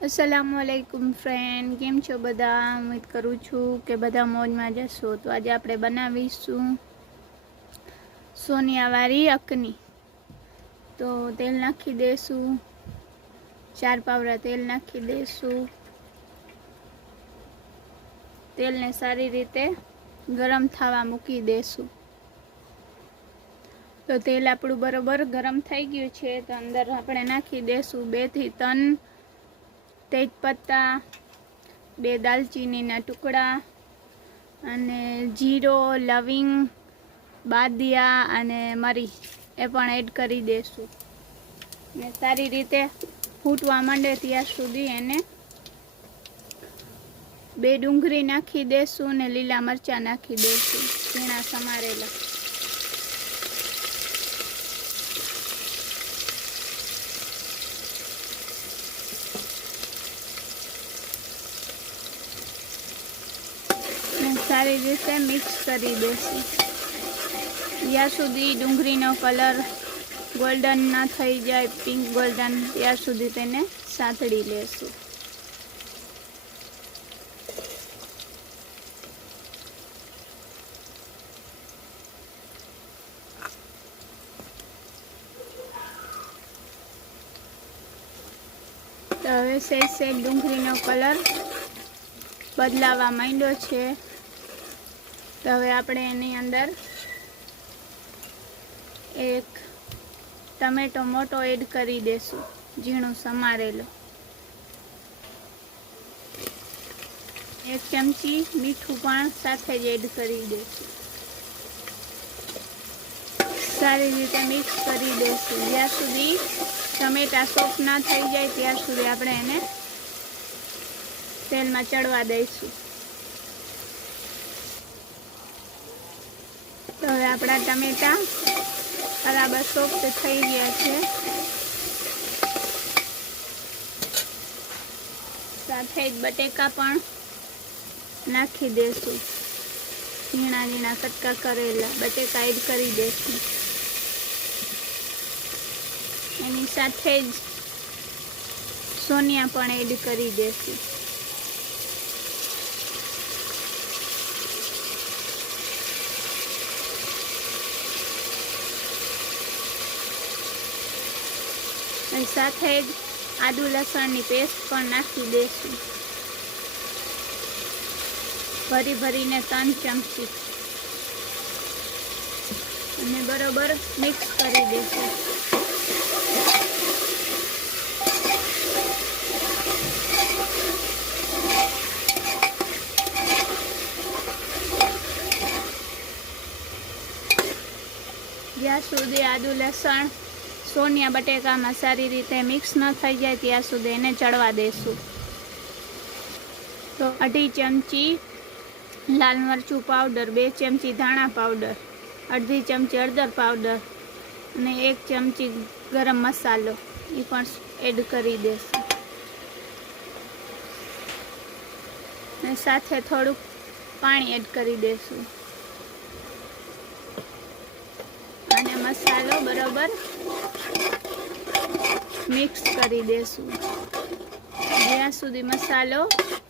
अस्सलामुअलैकुम फ्रेंड, केम छो बधा। उम्मीद करूँ छूँ कि बधा मौजमां जशो। तो आज આપણે બનાવીશું સોનિયાવાળી અકની। તો તેલ નાખી દેશું, 4 પાવડા તેલ નાખી દેશું। તેલને સારી રીતે ગરમ થવા મૂકી દેશું। તો તેલ આપણું બરોબર ગરમ થઈ ગયું છે। તો અંદર આપણે નાખી દેશું 2 થી 3 તેજપત્તા, 2 દાલચીનીના ટુકડા અને જીરો, લવિંગ, બાદિયા અને મરી એ પણ એડ કરી દેશું। ને સારી રીતે ફૂટવા માંડે ત્યાં સુધી એને 2 ડુંગળી નાખી દેશું ને લીલા મરચાં નાખી દેશું ઝીણા સમારેલા। સારી રીતે મિક્સ કરી દેશું ત્યાં સુધી ડુંગળીનો કલર ગોલ્ડન ના થઈ જાય, પિંક ગોલ્ડન, ત્યાં સુધી તેને સાંતળી લેશું। તો હવે સહેજ ડુંગળીનો કલર બદલાવા માંડ્યો છે। તો હવે આપણે એની અંદર એક ટમેટો મોટો એડ કરી દેશું ઝીણું સમારેલો। 1 ચમચી મીઠું પણ સાથે જ એડ કરી દેશું। સારી રીતે મિક્સ કરી દેશું જ્યાં સુધી ટમેટા સોફ્ટ ના થઈ જાય ત્યાં સુધી આપણે એને તેલમાં ચડવા દઈશું। તો હવે આપણા ટમેટા બરાબર સોફ્ટ થઈ ગયા છે। સાથે જ બટેકા પણ નાખી દેશું, ઝીણા ઝીણા કટકા કરેલા બટેકા એડ કરી દેશું। એની સાથે જ સોનિયા પણ એડ કરી દેશું। અને સાથે જ આદુ લસણની પેસ્ટ પણ નાખી દેશું ભરીને 3 ચમચી અને બરોબર મિક્સ કરી દેશું। જ્યાં સુધી આદુ લસણ સોનિયા બટેકામાં સારી રીતે મિક્સ ન થઈ જાય ત્યાં સુધી એને ચડવા દેશું। તો 2.5 ચમચી લાલ મરચું પાવડર, 2 ચમચી ધાણા પાવડર, 1/2 ચમચી હળદર પાવડર અને 1 ચમચી ગરમ મસાલો એ પણ એડ કરી દેશું। અને સાથે થોડુંક પાણી એડ કરી દેશું અને મસાલો બરોબર મિક્સ કરી દેશું। જ્યાં સુધી મસાલો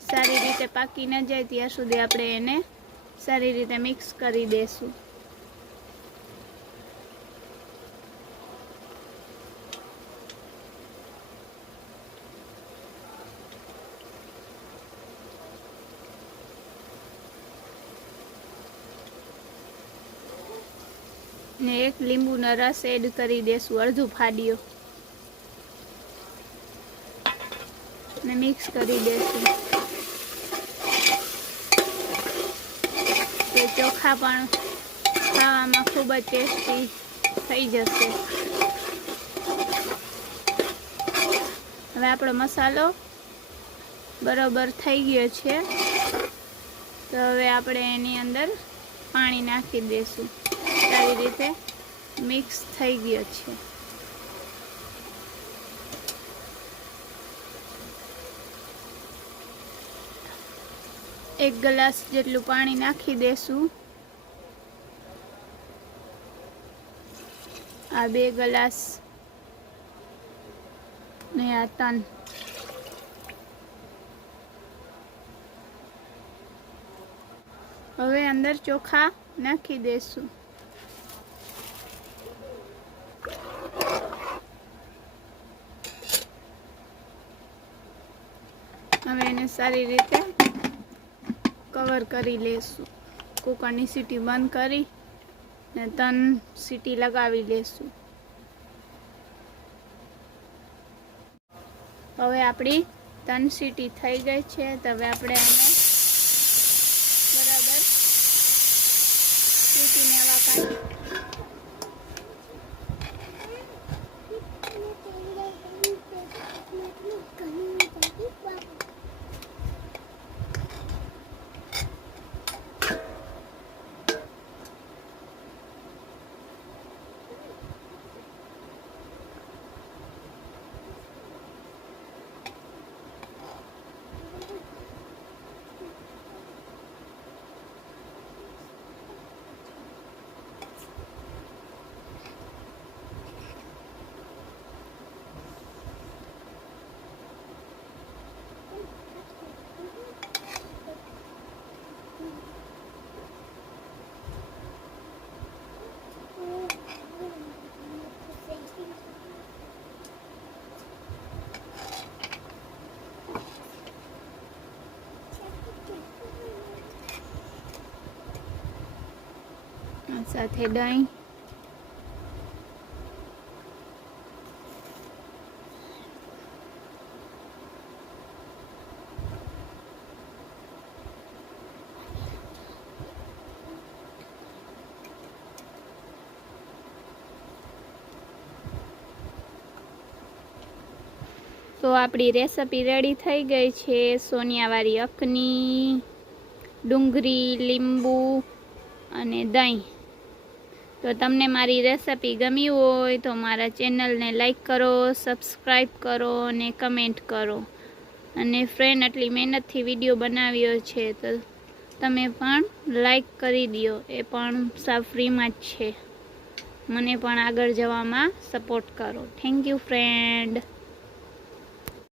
સારી રીતે પાકી ન જાય ત્યાં સુધી આપણે એને સારી રીતે મિક્સ કરી દેશું। ને 1 લીંબુનો રસ એડ કરી દેશું, અડધું ફાડ્યો, ને મિક્સ કરી દેશું। તો ચોખા પણ ખાવામાં ખૂબ જ ટેસ્ટી થઈ જશે। હવે આપણો મસાલો બરોબર થઈ ગયો છે। તો હવે આપણે એની અંદર પાણી નાખી દઈશું, સારી રીતે મિક્સ થઈ ગયો છે। એક ગ્લાસ જેટલું પાણી નાખી દેશું। આ 2 ગ્લાસ ને આ 3 હવે અંદર ચોખા નાખી દેશું. હવે એને સારી રીતે કવર કરી લેશું. કુકરની સીટી બંધ કરી ને 3 સીટી લગાવી લેશું. હવે આપણી 3 સીટી થઈ ગઈ છે. તો હવે આપણે આને બરાબર સીટીને આવા કાઢી. સાથે દહીં, તો આપણી રેસીપી રેડી થઈ ગઈ છે. સોનિયાવાળી અખની, ડુંગળી, લીંબુ અને દહીં. તો તમને મારી રેસીપી ગમી હોય તો મારા ચેનલને લાઈક કરો, સબસ્ક્રાઈબ કરો અને કમેન્ટ કરો. અને ફ્રેન્ડ આટલી મહેનતથી વિડીયો બનાવ્યો છે તો તમે પણ લાઈક કરી દો. એ પણ સાવ ફ્રીમાં જ છે. મને પણ આગળ જવામાં સપોર્ટ કરો. Thank you friend.